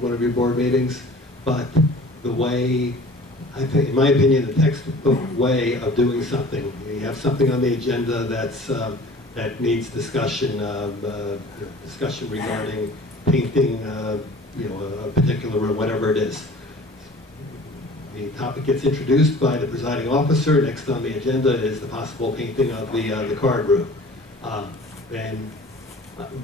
one of your board meetings, but the way, I think, in my opinion, the textbook way of doing something, you have something on the agenda that needs discussion, discussion regarding painting, a particular room, whatever it is. The topic gets introduced by the presiding officer. Next on the agenda is the possible painting of the card room. Then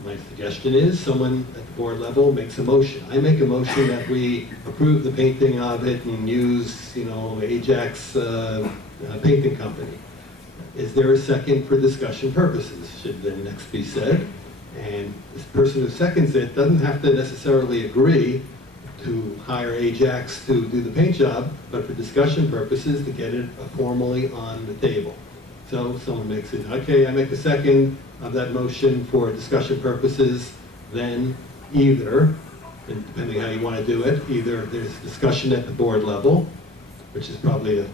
my suggestion is someone at the board level makes a motion. I make a motion that we approve the painting of it and use, Ajax Painting Company. Is there a second for discussion purposes? Should the next be said? And this person who seconds it doesn't have to necessarily agree to hire Ajax to do the paint job, but for discussion purposes, to get it formally on the table. So someone makes it, okay, I make a second of that motion for discussion purposes, then either, and depending how you want to do it, either there's discussion at the board level, which is probably a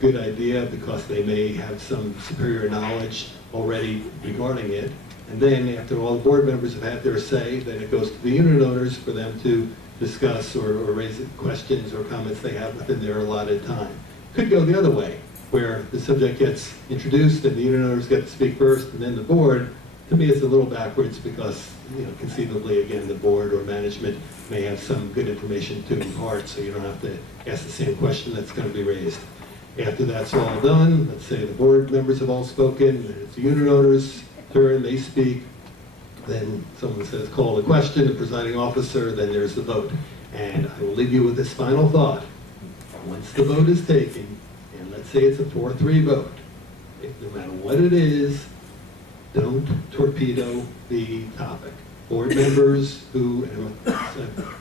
good idea because they may have some superior knowledge already regarding it, and then after all the board members have had their say, then it goes to the unit owners for them to discuss or raise questions or comments they have within their allotted time. Could go the other way, where the subject gets introduced and the unit owners get to speak first and then the board. To me, it's a little backwards because, conceivably, again, the board or management may have some good information to impart, so you don't have to ask the same question that's going to be raised. After that's all done, let's say the board members have all spoken, it's the unit owners' turn, they speak, then someone says, call the question, the presiding officer, then there's the vote. And I will leave you with this final thought. Once the vote is taken, and let's say it's a 4-3 vote, no matter what it is, don't torpedo the topic. Board members who,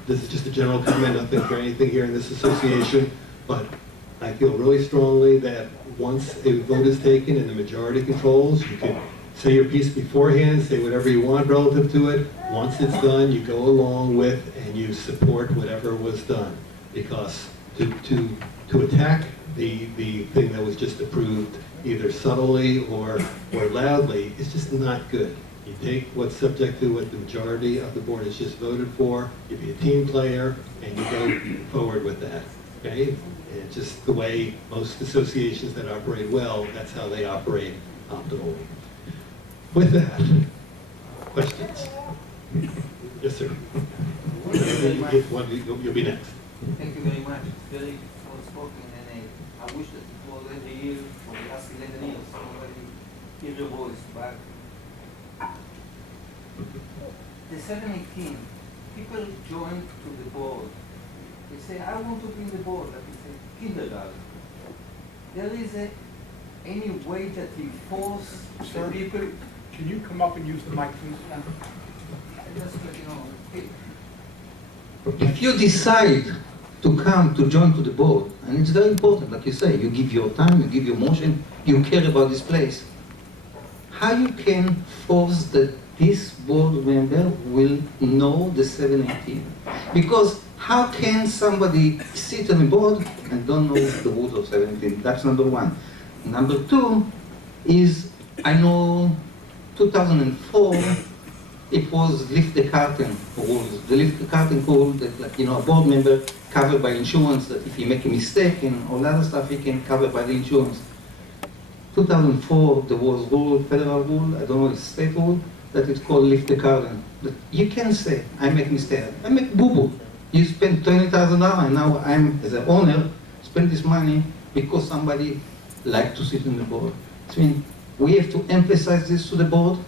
this is just a general comment, nothing for anything here in this association, but I feel really strongly that once a vote is taken and the majority controls, you can say your piece beforehand, say whatever you want relative to it. Once it's done, you go along with and you support whatever was done. Because to attack the thing that was just approved, either subtly or loudly, is just not good. You take what's subject to what the majority of the board has just voted for, you be a team player, and you go forward with that. Okay? And it's just the way most associations that operate well, that's how they operate optimally. With that, questions? Yes, sir. You'll be next. Thank you very much. It's very well spoken, and I wish that it was every year for the last 11 years. Somebody hear your voice, but the 718, people join to the board. They say, I want to be in the board, like it's a kindergarten. There is any way that we force the people. Can you come up and use the mic, please? If you decide to come to join to the board, and it's very important, like you say, you give your time, you give your motion, you care about this place, how you can force that this board member will know the 718? Because how can somebody sit on the board and don't know the rules of 718? That's number one. Number two is, I know 2004, it was lift the curtain rules. The lift the curtain rule that, like, a board member covered by insurance, that if he make a mistake and all other stuff, he can cover by the insurance. 2004, there was rule, federal rule, I don't know, it's state rule, that it's called lift the curtain. That you can say, I make mistake, I make boo-boo. You spend $20,000 and now I'm, as an owner, spend this money because somebody like to sit on the board. I mean, we have to emphasize this to the board,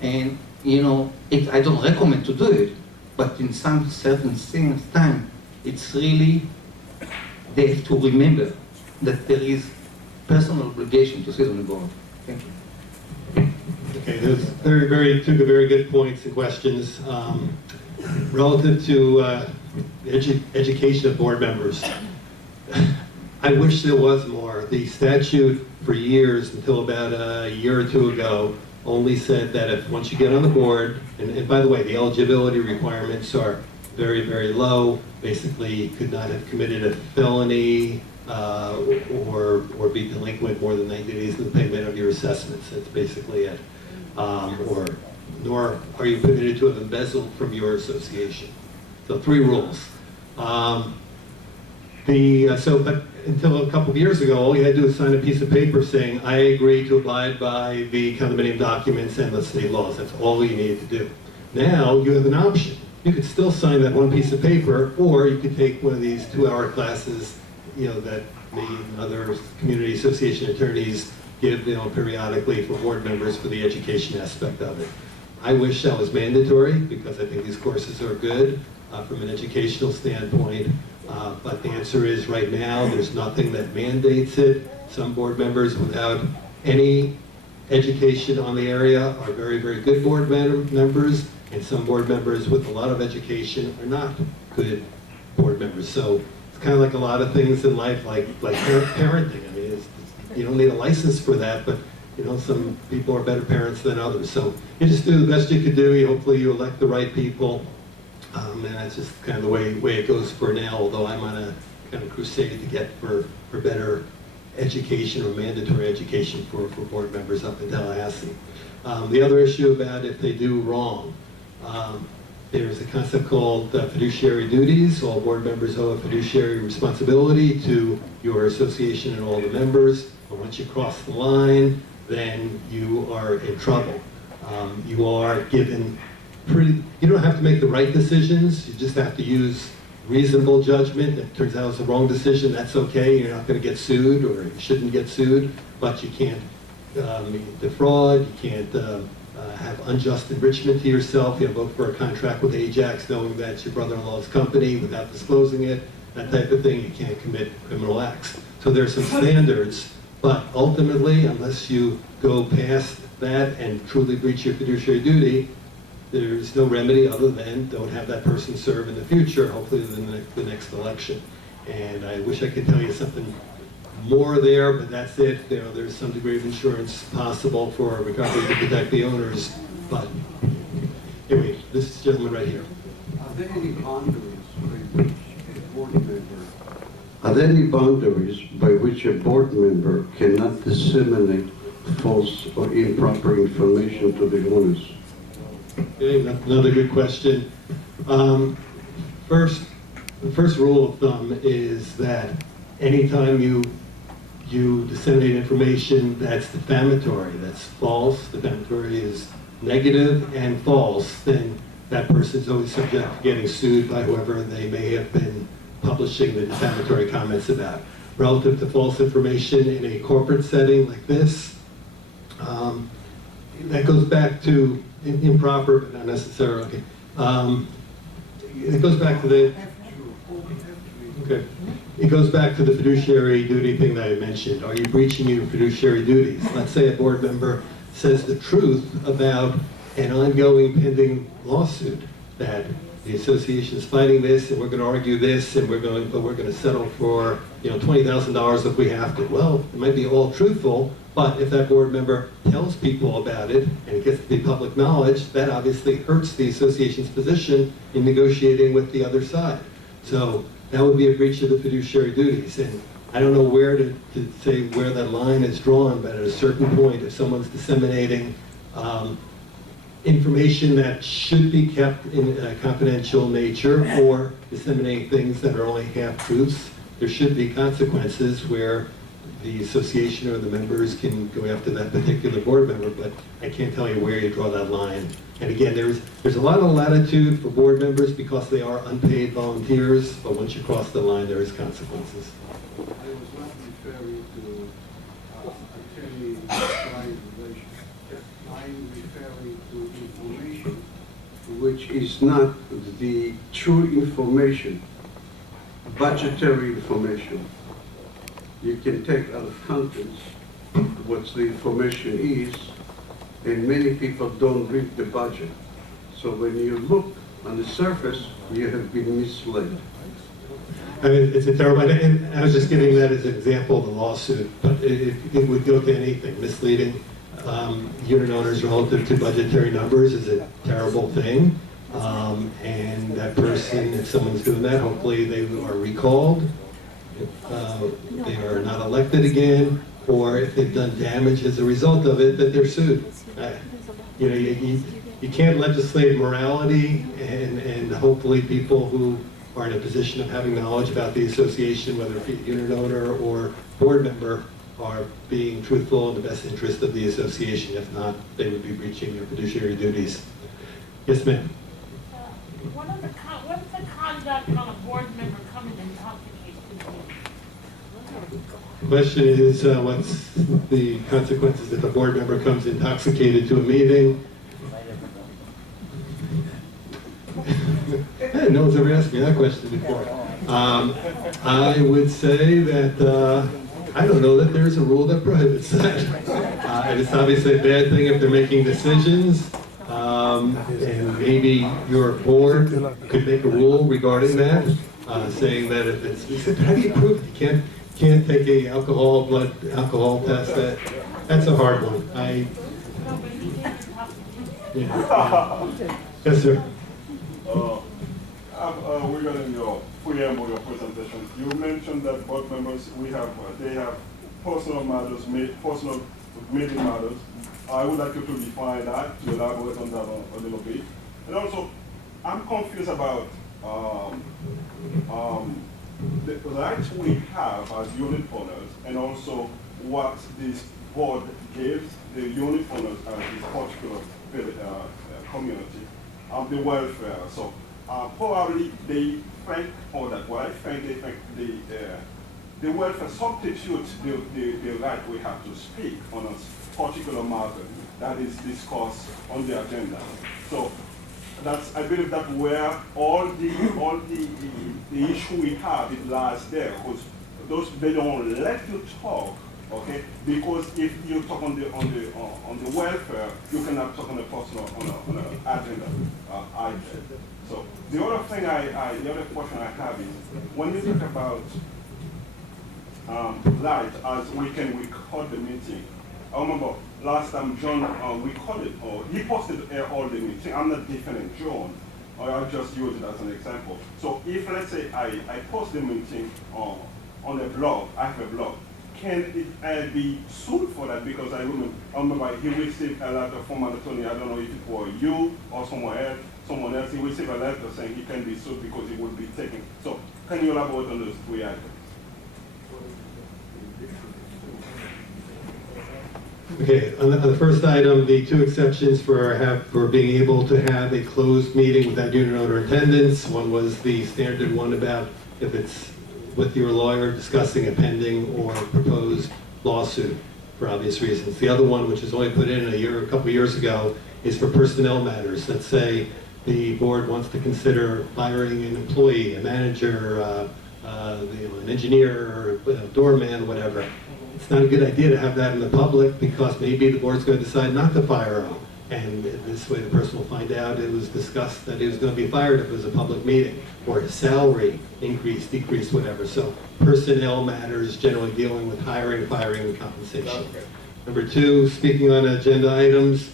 and I don't recommend to do it, but in some certain time, it's really, they have to remember that there is personal obligation to sit on the board. Thank you. Okay, those two very good points and questions. Relative to education of board members, I wish there was more. The statute for years, until about a year or two ago, only said that if once you get on the board, and by the way, the eligibility requirements are very, very low. Basically, you could not have committed a felony or be delinquent more than 90 days in the payment of your assessments. That's basically it. Nor are you permitted to have embezzled from your association. So 3 rules. But until a couple of years ago, all you had to do was sign a piece of paper saying, I agree to abide by the condominium documents and the state laws. That's all you needed to do. Now you have an option. You could still sign that one piece of paper, or you could take one of these 2-hour classes, that me and other community association attorneys give, periodically for board members for the education aspect of it. I wish that was mandatory because I think these courses are good from an educational standpoint. But the answer is right now, there's nothing that mandates it. Some board members without any education on the area are very, very good board members, and some board members with a lot of education are not good board members. So it's kind of like a lot of things in life, like parenting. I mean, you don't need a license for that, but some people are better parents than others. So you just do the best you could do. Hopefully you elect the right people. And that's just kind of the way it goes for now, although I'm on a kind of crusade to get for better education or mandatory education for board members up in Tallahassee. The other issue about if they do wrong, there's a concept called fiduciary duties. All board members owe a fiduciary responsibility to your association and all the members. But once you cross the line, then you are in trouble. You are given you don't have to make the right decisions, you just have to use reasonable judgment. If it turns out it's the wrong decision, that's okay. You're not going to get sued, or you shouldn't get sued, but you can't defraud, you can't have unjust enrichment to yourself. You vote for a contract with Ajax knowing that's your brother-in-law's company without disclosing it, that type of thing. You can't commit criminal acts. So there's some standards, but ultimately, unless you go past that and truly breach your fiduciary duty, there's no remedy other than don't have that person serve in the future, hopefully in the next election. And I wish I could tell you something more there, but that's it. There's some degree of insurance possible for recovery to protect the owners. But anyway, this gentleman right here. Are there any boundaries by which a board member? Are there any boundaries by which a board member cannot disseminate false or improper information to the owners? Okay, another good question. The first rule of thumb is that anytime you disseminate information that's defamatory, that's false, defamatory is negative and false, then that person's always subject to getting sued by whoever they may have been publishing the defamatory comments about. Relative to false information in a corporate setting like this, that goes back to improper, but not necessarily. It goes back to the It goes back to the fiduciary duty thing that I mentioned. Are you breaching your fiduciary duties? Let's say a board member says the truth about an ongoing pending lawsuit that the association is fighting this, and we're going to argue this, and we're going to settle for $20,000 if we have to. Well, it might be all truthful, but if that board member tells people about it and it gets to be public knowledge, that obviously hurts the association's position in negotiating with the other side. So that would be a breach of the fiduciary duties. And I don't know where to say where that line is drawn, but at a certain point, if someone's disseminating information that should be kept in a confidential nature or disseminating things that are only half-truths, there should be consequences where the association or the members can go after that particular board member, but I can't tell you where you draw that line. And again, there's a lot of latitude for board members because they are unpaid volunteers, but once you cross the line, there is consequences. I was not referring to attorney-client relationship. I'm referring to information which is not the true information, budgetary information. You can take out of context what the information is, and many people don't read the budget. So when you look on the surface, you have been misled. I mean, it's a terrible, and I was just giving that as an example of the lawsuit, but it would go to anything. Misleading unit owners relative to budgetary numbers is a terrible thing. And that person, if someone's doing that, hopefully they are recalled. If they are not elected again, or if they've done damage as a result of it, that they're sued. You can't legislate morality and hopefully people who are in a position of having knowledge about the association, whether it be a unit owner or board member, are being truthful in the best interest of the association. If not, they would be breaching their fiduciary duties. Yes, ma'am. What's the conduct on a board member coming and intoxicated people? The question is, what's the consequences if a board member comes intoxicated to a meeting? Hey, no one's ever asked me that question before. I would say that I don't know that there's a rule that prohibits that. And it's obviously a bad thing if they're making decisions. And maybe your board could make a rule regarding that, saying that if it's, how do you prove it? You can't take a blood alcohol test. That's a hard one. No, but he did intoxicate. Yeah. Yes, sir. Regarding your preamble, your presentation, you mentioned that board members, they have personal matters, personal meeting matters. I would like you to define that, to elaborate on that a little bit. And also, I'm confused about the rights we have as unit owners, and also what this board gives the unit owners as this particular community, the welfare. So probably they think, or that what I think, they think the welfare substitutes the right we have to speak on a particular matter that is discussed on the agenda. So I believe that where all the issue we have, it lies there, because they don't let you talk, okay? Because if you talk on the welfare, you cannot talk on the personal on an agenda item. So the other thing the other question I have is when you talk about light as we can record the meeting. I remember last time John recorded, or he posted all the meeting. I'm not defending John, or I'll just use it as an example. So if, let's say, I post the meeting on a blog, I have a blog, can it be sued for that? Because I remember he received a letter from an attorney, I don't know if it was you or someone else, he received a letter saying he can be sued because he would be taken. So can you elaborate on those three items? Okay, on the first item, the two exceptions for being able to have a closed meeting without unit owner attendance. One was the standard one about if it's with your lawyer discussing a pending or proposed lawsuit for obvious reasons. The other one, which was only put in a couple years ago, is for personnel matters. Let's say the board wants to consider firing an employee, a manager, an engineer, or a doorman, whatever. It's not a good idea to have that in the public because maybe the board's going to decide not to fire him. And this way the person will find out it was discussed that he was going to be fired if it was a public meeting, or his salary increased, decreased, whatever. So personnel matters, generally dealing with hiring, firing, and compensation. Number two, speaking on agenda items,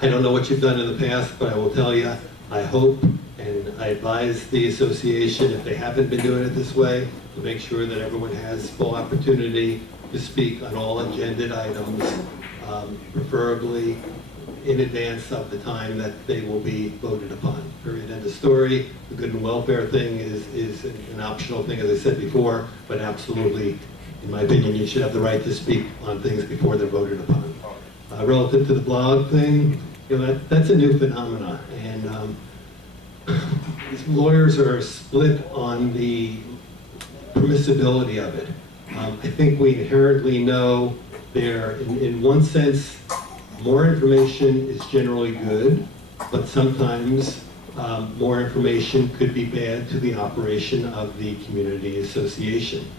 I don't know what you've done in the past, but I will tell you, I hope and I advise the association, if they haven't been doing it this way, to make sure that everyone has full opportunity to speak on all agenda items, preferably in advance of the time that they will be voted upon. Period, end of story. The good and welfare thing is an optional thing, as I said before, but absolutely, in my opinion, you should have the right to speak on things before they're voted upon. Relative to the blog thing, that's a new phenomenon, and these lawyers are split on the permissibility of it. I think we inherently know there, in one sense, more information is generally good, but sometimes more information could be bad to the operation of the community association.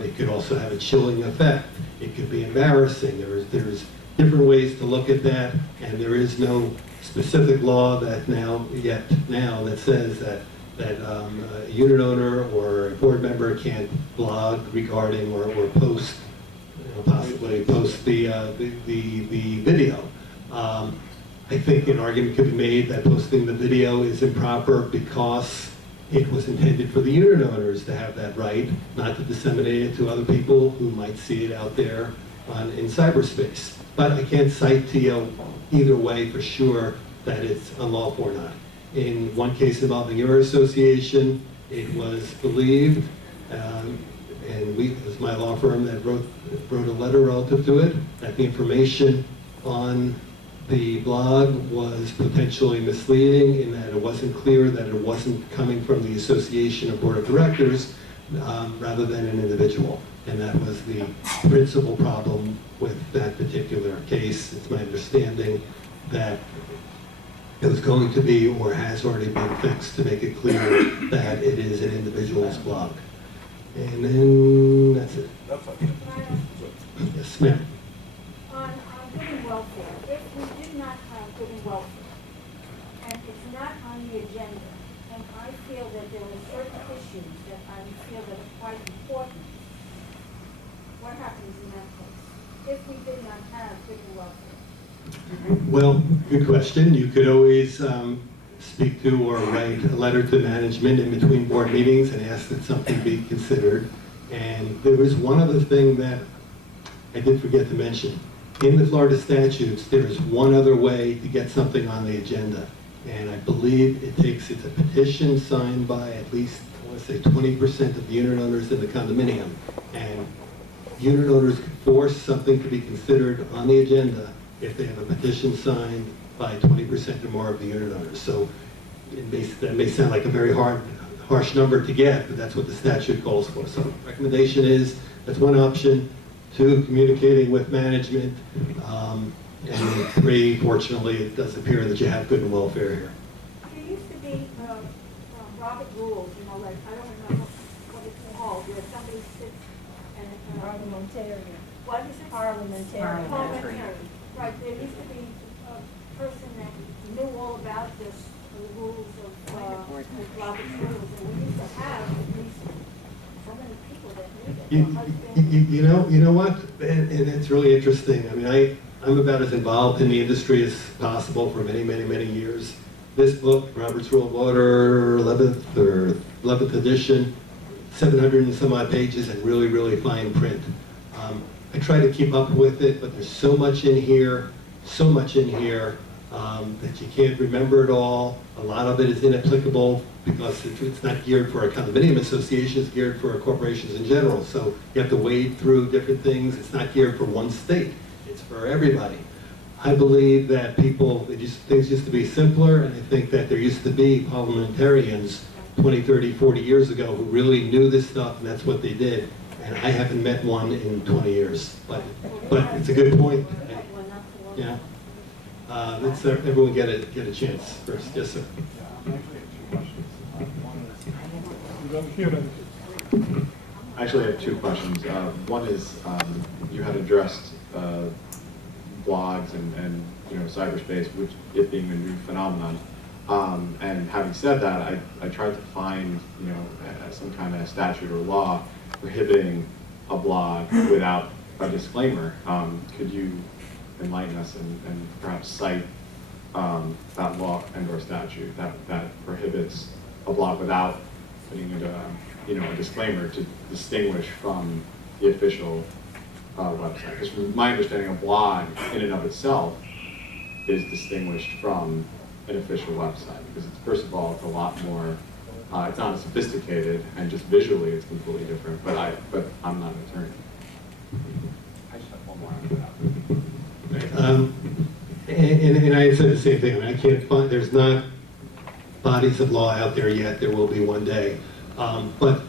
It could also have a chilling effect. It could be embarrassing. There's different ways to look at that, and there is no specific law that now that says that a unit owner or a board member can't blog regarding or post, possibly post the video. I think an argument could be made that posting the video is improper because it was intended for the unit owners to have that right, not to disseminate it to other people who might see it out there in cyberspace. But I can't cite to you either way for sure that it's unlawful or not. In one case involving your association, It was believed, and it was my law firm that wrote a letter relative to it, that the information on the blog was potentially misleading in that it wasn't clear that it wasn't coming from the association or board of directors rather than an individual. And that was the principal problem with that particular case. It's my understanding that it was going to be or has already been fixed to make it clear that it is an individual's blog. And then that's it. That's okay. Yes, ma'am. On good and welfare, if we did not have good and welfare, and it's not on the agenda, and I feel that there are certain issues that I feel that are quite important, what happens in that case? If we did not have good and welfare? Well, good question. You could always speak to or write a letter to management in between board meetings and ask that something be considered. And there was one other thing that I did forget to mention. In the Florida statutes, there is one other way to get something on the agenda. And I believe it's a petition signed by at least, I want to say 20% of the unit owners in the condominium. And unit owners can force something to be considered on the agenda if they have a petition signed by 20% or more of the unit owners. So that may sound like a very harsh number to get, but that's what the statute calls for. So recommendation is, that's one option. 2, communicating with management. And 3, fortunately, it does appear that you have good and welfare here. There used to be Robert rules, you know, like, I don't remember what it's called, where somebody sits and... Parliamentarian. What is it? Parliamentarian. Parliamentarian. Right, there used to be a person that knew all about this, the rules of Robert's rules, and we used to have at least so many people that knew it. You know what? And it's really interesting. I mean, I'm about as involved in the industry as possible for many, many, many years. This book, Robert's Rule of Order, 11th edition, 700 and some odd pages and really, really fine print. I try to keep up with it, but there's so much in here that you can't remember it all. A lot of it is inapplicable because it's not geared for a condominium association, it's geared for corporations in general. So you have to wade through different things. It's not geared for one state, it's for everybody. I believe that things used to be simpler, and I think that there used to be parliamentarians 20, 30, 40 years ago who really knew this stuff, and that's what they did. And I haven't met one in 20 years, but it's a good point. Yeah. Let's everyone get a chance first. Yes, sir. I actually have 2 questions. One is you had addressed blogs and cyberspace, which it being a new phenomenon. And having said that, I tried to find some kind of statute or law prohibiting a blog without a disclaimer. Could you enlighten us and perhaps cite that law and/or statute that prohibits a blog without putting it a disclaimer to distinguish from the official website? Because from my understanding, a blog in and of itself is distinguished from an official website because it's, first of all, it's a lot more. It's not as sophisticated, and just visually, it's completely different. But I'm not an attorney. I just have one more after that. And I said the same thing. I mean, I can't find. There's not bodies of law out there yet. There will be one day. But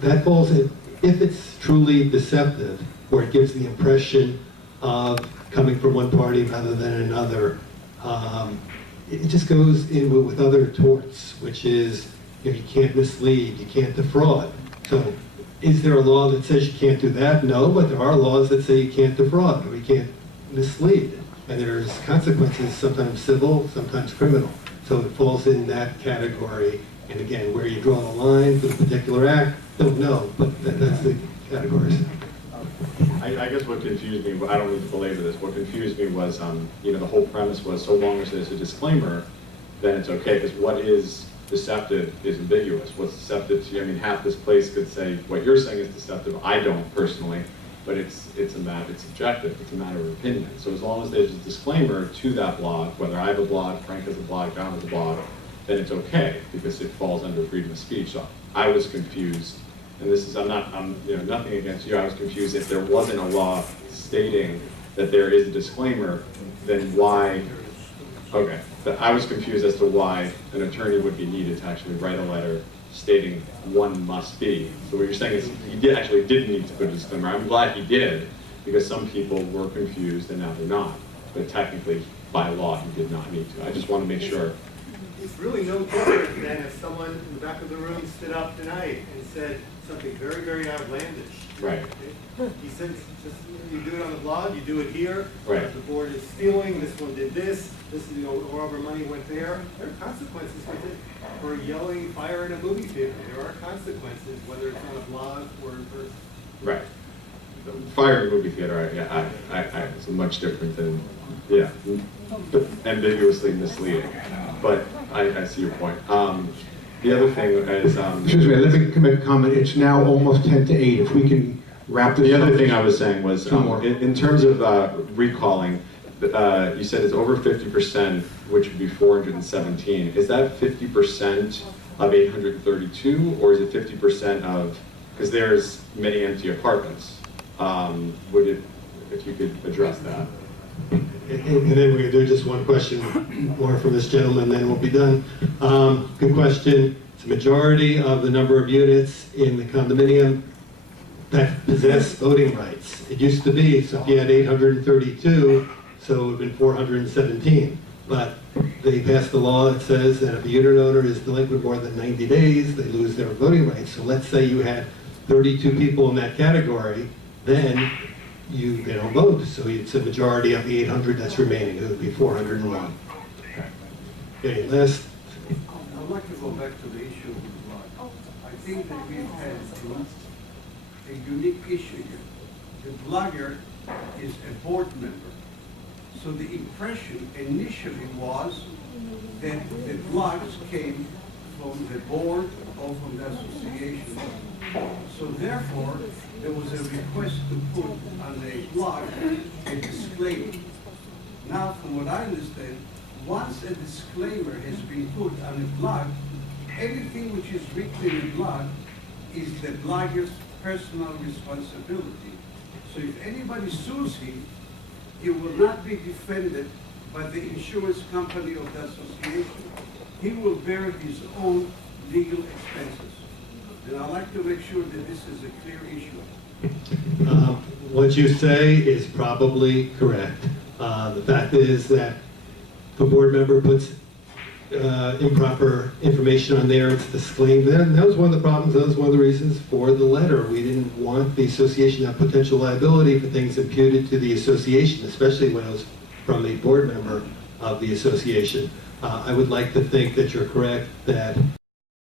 that falls in, if it's truly deceptive, or it gives the impression of coming from one party rather than another, it just goes in with other torts, which is you can't mislead, you can't defraud. So is there a law that says you can't do that? No, but there are laws that say you can't defraud or you can't mislead. And there's consequences, sometimes civil, sometimes criminal. So it falls in that category. And again, where you draw the line for the particular act, don't know, but that's the categories. I guess what confused me, but I don't need to belabor this, what confused me was, the whole premise was so long as there's a disclaimer, then it's okay, because what is deceptive is ambiguous. What's deceptive to you? I mean, half this place could say what you're saying is deceptive. I don't personally, but it's subjective. It's a matter of opinion. So as long as there's a disclaimer to that blog, whether I have a blog, Frank has a blog, John has a blog, then it's okay because it falls under freedom of speech. So I was confused, and this is, I'm nothing against you, I was confused if there wasn't a law stating that there is a disclaimer, then why, okay, but I was confused as to why an attorney would be needed to actually write a letter stating one must be. So what you're saying is he actually didn't need to put a disclaimer. I'm glad he did, because some people were confused and now they're not. But technically, by law, he did not need to. I just want to make sure. It's really no different than if someone in the back of the room stood up tonight and said something very, very outlandish. Right. He said, just, you do it on the blog, you do it here. Right. The board is stealing, this one did this, however money went there. There are consequences with it. For yelling fire in a movie theater, there are consequences, whether it's on a blog or in person. Right. Fire in a movie theater, it's much different than, yeah, but ambiguously misleading. But I see your point. The other thing is, Excuse me, let me make a comment. It's now almost 10 to 8. If we can wrap this the up. other thing I was saying was, Two more. in terms of recalling, you said it's over 50%, which would be 417. Is that 50% of 832, or is it 50% of, because there's many empty apartments? Would it, if you could address that? And then we're going to do just one question more from this gentleman, then we'll be done. Good question. It's a majority of the number of units in the condominium that possess voting rights. It used to be, so if you had 832, so it would have been 417. But they passed a law that says that if a unit owner is delinquent more than 90 days, they lose their voting rights. So let's say you had 32 people in that category, then they don't vote. So it's a majority of the 800 that's remaining. It would be 401. Okay, last. I'd like to go back to the issue of the blog. I think that we've had a unique issue here. The blogger is a board member. So the impression initially was that the blogs came from the board or from the association. So therefore, there was a request to put on a blog a disclaimer. Now, from what I understand, once a disclaimer has been put on a blog, everything which is written in the blog is the blogger's personal responsibility. So if anybody sues him, he will not be defended by the insurance company of the association. He will bear his own legal expenses. And I'd like to make sure that this is a clear issue. What you say is probably correct. The fact is that if a board member puts improper information on there, it's disclaimed. And that was one of the problems, that was one of the reasons for the letter. We didn't want the association to have potential liability for things imputed to the association, especially when it was from a board member of the association. I would like to think that you're correct, that